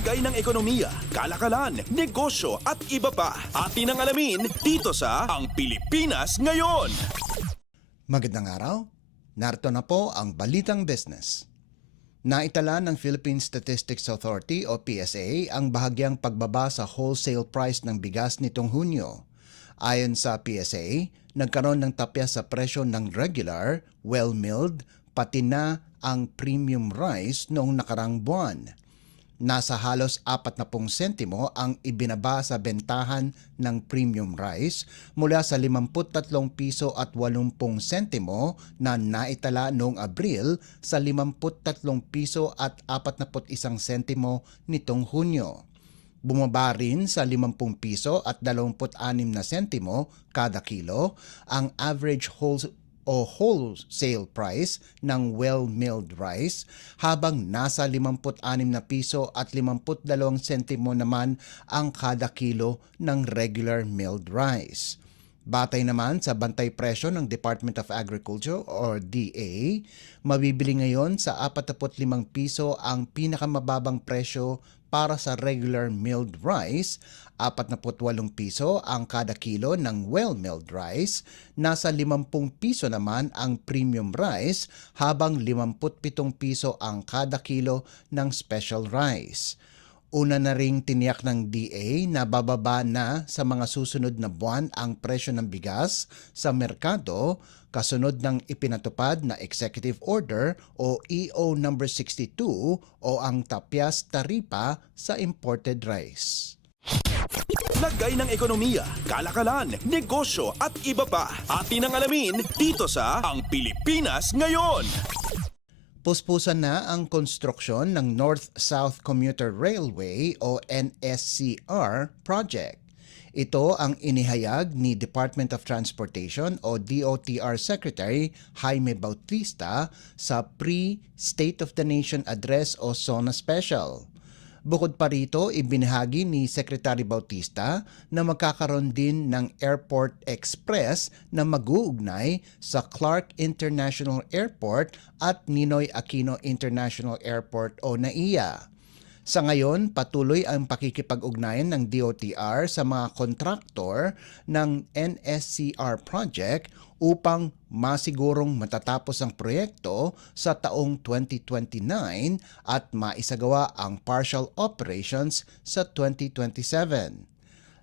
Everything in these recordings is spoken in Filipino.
Lagay ng ekonomiya, kalakalan, negosyo at iba pa. Atin ang alamin dito sa Ang Pilipinas Ngayon. Magandang araw. Narito na po ang Balitang Business. Naitala ng Philippine Statistics Authority o PSA ang bahagyang pagbaba sa wholesale price ng bigas nitong Hunyo. Ayon sa PSA, nagkaroon ng tapya sa presyo ng regular, well-milled, pati na ang premium rice noong nakarang buwan. Nasa halos 40 sentimo ang ibinaba sa bentahan ng premium rice mula sa 53 piso at 80 sentimo na naitala noong Abril sa 53 piso at 41 sentimo nitong Hunyo. Bumaba rin sa 50 piso at 26 na sentimo kada kilo ang average wholesale price ng well-milled rice, habang nasa 56 na piso at 52 sentimo naman ang kada kilo ng regular milled rice. Batay naman sa bantay presyo ng Department of Agriculture or DA, mabibili ngayon sa 45 piso ang pinakamababang presyo para sa regular milled rice, 48 piso ang kada kilo ng well-milled rice, nasa 50 piso naman ang premium rice, habang 57 piso ang kada kilo ng special rice. Una na ring tiniyak ng DA na bababa na sa mga susunod na buwan ang presyo ng bigas sa merkado kasunod ng ipinatupad na Executive Order o EO No. 62 o ang tapyas taripa sa imported rice. Lagay ng ekonomiya, kalakalan, negosyo at iba pa. Atin ang alamin dito sa Ang Pilipinas Ngayon. Puspusan na ang konstruksyon ng North-South Commuter Railway o NSCR project. Ito ang inihayag ni Department of Transportation o DOTR Secretary Jaime Bautista sa Pre-State of the Nation Address o SONA Special. Bukod pa rito, ibinahagi ni Secretary Bautista na magkakaroon din ng Airport Express na mag-uugnay sa Clark International Airport at Ninoy Aquino International Airport o NAIA. Sa ngayon, patuloy ang pakikipag-ugnayan ng DOTR sa mga kontraktor ng NSCR project upang masigurong matatapos ang proyekto sa taong 2029 at maisagawa ang partial operations sa 2027.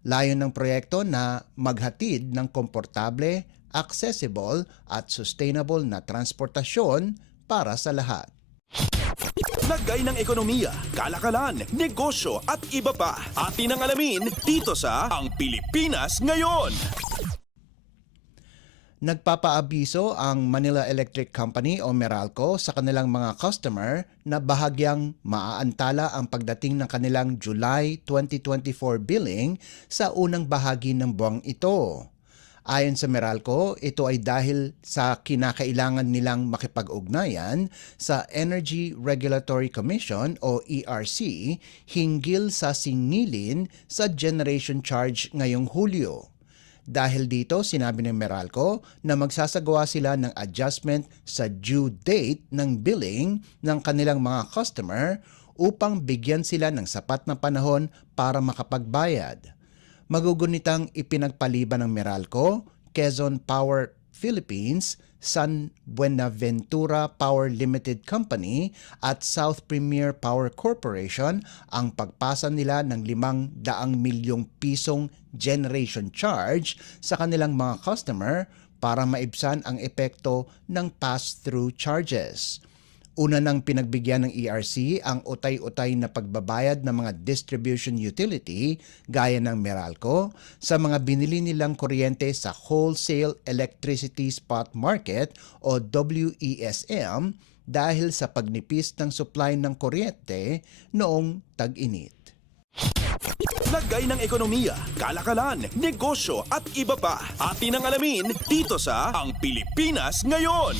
Layon ng proyekto na maghatid ng komportable, accessible at sustainable na transportasyon para sa lahat. Lagay ng ekonomiya, kalakalan, negosyo at iba pa. Atin ang alamin dito sa Ang Pilipinas Ngayon. Nagpapaabiso ang Manila Electric Company o Meralco sa kanilang mga customer na bahagyang maaantala ang pagdating ng kanilang July 2024 billing sa unang bahagi ng buwang ito. Ayon sa Meralco, ito ay dahil sa kinakailangan nilang makipag-ugnayan sa Energy Regulatory Commission o ERC hinggil sa singilin sa generation charge ngayong Hulyo. Dahil dito, sinabi ng Meralco na magsasagawa sila ng adjustment sa due date ng billing ng kanilang mga customer upang bigyan sila ng sapat na panahon para makapagbayad. Magugunitang ipinagpaliban ng Meralco, Quezon Power Philippines, San Buenaventura Power Limited Company at South Premier Power Corporation ang pagpasa nila ng 500 milyong pisong generation charge sa kanilang mga customer para maibsan ang epekto ng pass-through charges. Una nang pinagbigyan ng ERC ang utay-utay na pagbabayad ng mga distribution utility gaya ng Meralco sa mga binili nilang kuryente sa Wholesale Electricity Spot Market o WESM dahil sa pagnipis ng supply ng kuryente noong tag-init. Lagay ng ekonomiya, kalakalan, negosyo at iba pa. Atin ang alamin dito sa Ang Pilipinas Ngayon.